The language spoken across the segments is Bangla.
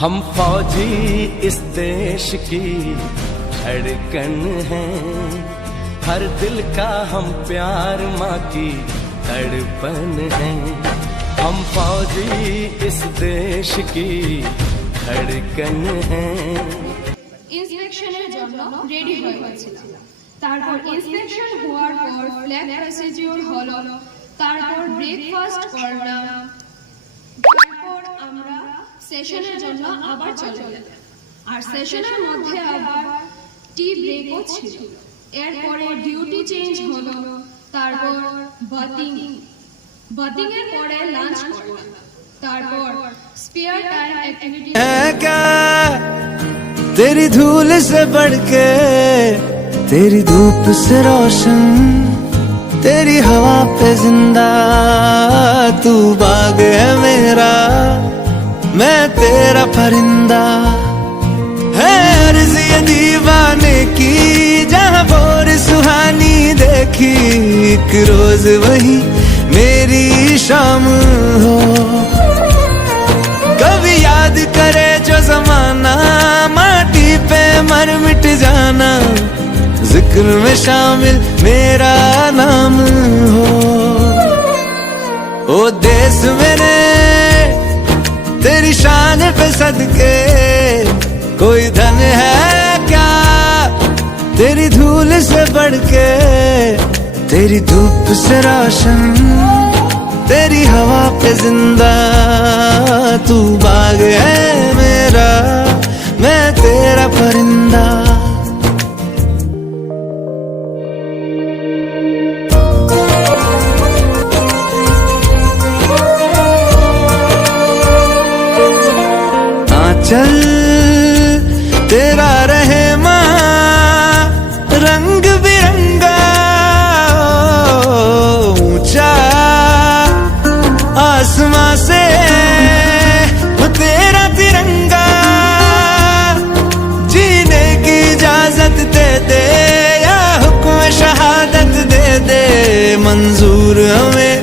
हम फौजी इस देश की धड़कन हैं, हर दिल का हम प्यार माँ की तड़पन है। हम फौजी इस देश की धड़कन हैं। ইন্সপেকশনের জন্য রেডি হয়ে গেছিলাম। তারপর ইন্সপেকশন হওয়ার পর ফ্ল্যাগ প্রসিডিউর হলো, তারপর ব্রেকফাস্ট করলাম, তারপর আমরা সেশনের জন্য আবার চলে গেলাম। আর সেশনের মধ্যে আবার টি ব্রেকও ছিল। এরপরে ডিউটি চেঞ্জ হলো, তারপর বাথিং এর পরে লাঞ্চ করলাম, তারপর স্পেয়ার টাইম অ্যাক্টিভিটি। तेरी धूल से बढ़ के, तेरी धूप से रोशन, तेरी हवा पे जिंदा, तू बाग है मेरा, मैं तेरा परिंदा। है अर्ज़ ये दीवाने की, जहाँ बोर सुहानी देखी, एक रोज वही मेरी शाम हो। कभी याद करे जो जमाना, माटी पे मर मिट जाना, जिक्र में शामिल मेरा नाम हो। ओ देश मेरे तेरी शान पे सदके, कोई धन है क्या तेरी धूल से बढ़ के, तेरी धूप से रोशन, तेरी हवा पे जिंदा, तू बाग है मेरा, मैं तेरा परिंदा। आंचल तेरा रहे माँ रंग बिरंगा, ऊंचा आसमां से तेरा तिरंगा, जीने की इजाजत दे दे या हुक्म शहादत दे दे, मंजूर हमें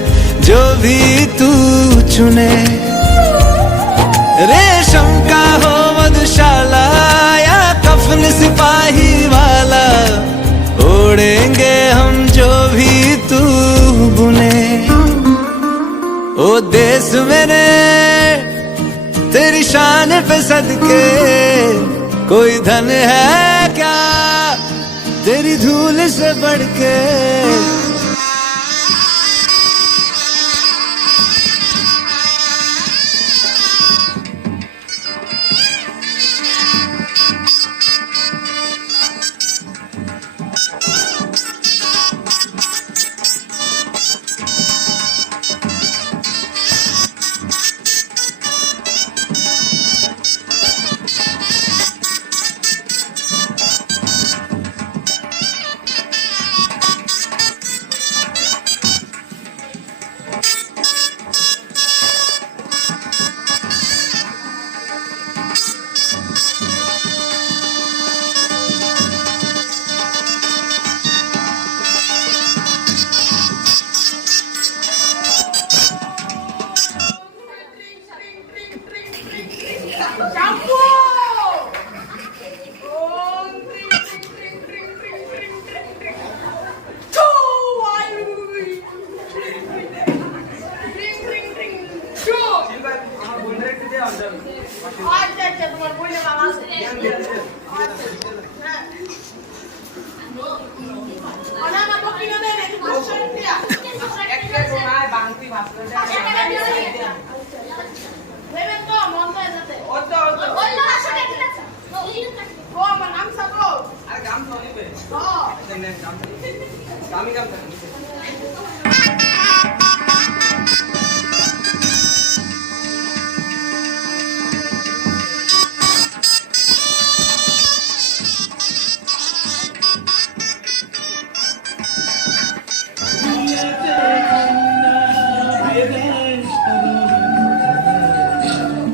जो भी तू चुने। रेशम का हो मधुशाला या कफन सिपाही वाला, ओढ़ेंगे हम जो भी तू बुने। ओ देश मेरे तेरी शान पे सदके, कोई धन है क्या तेरी धूल से बढ़ के।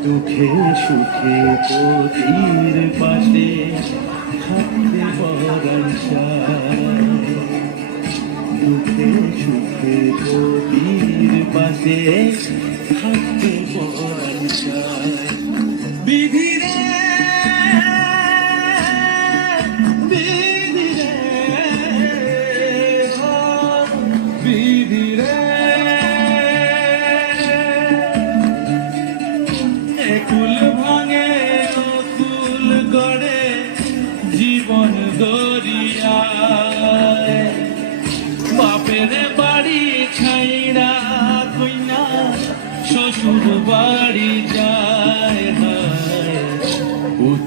দুঃখে সুখে পথির পাশে থাকতে পরাশা, দুঃখে সুখে পথির পাশে থাকতে পরাশা, বিধি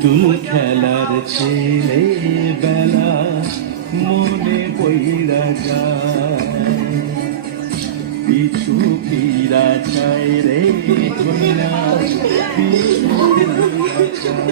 পুতুল খেলার ছেলে বেলা মনে পইরা যায় পিছু ফিরা চাই রে কইরা পিছু ফিরা চাই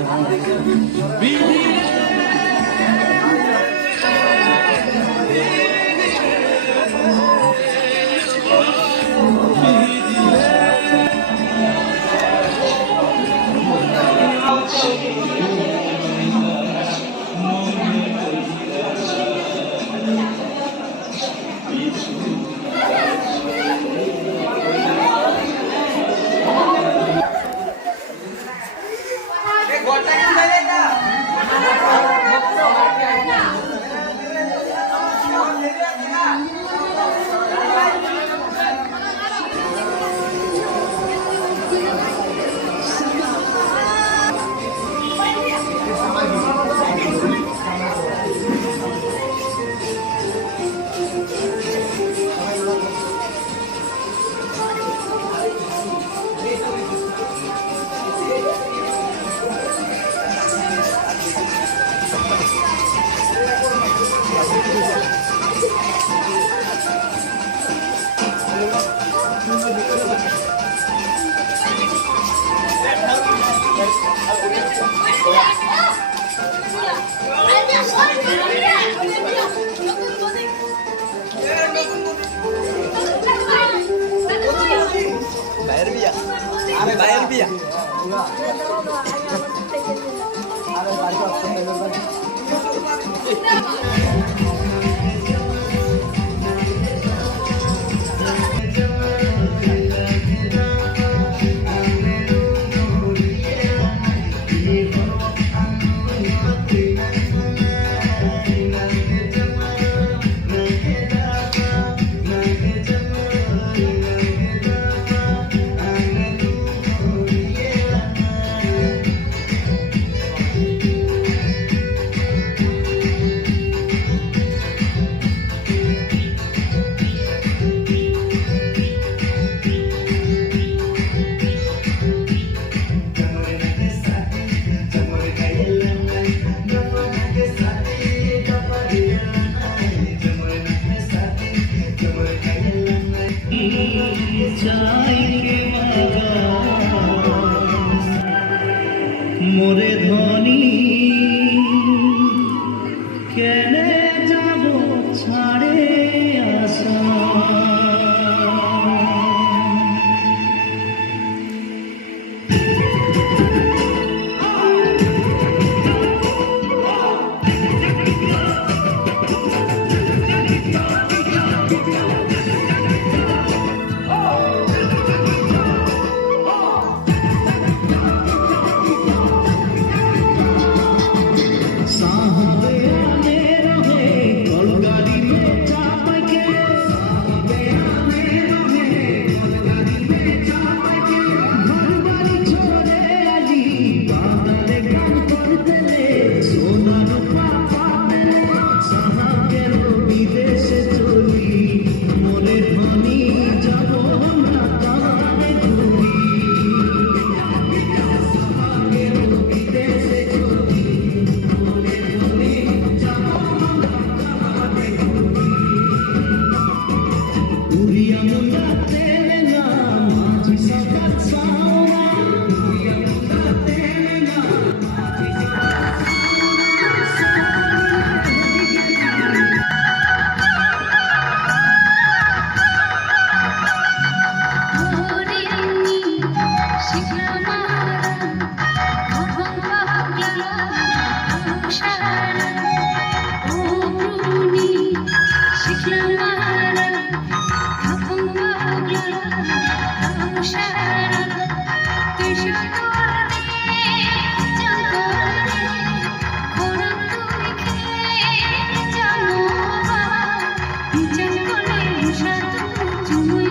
মোরে ধনী কেনে যাব ছাড়ে আসা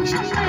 Thank you.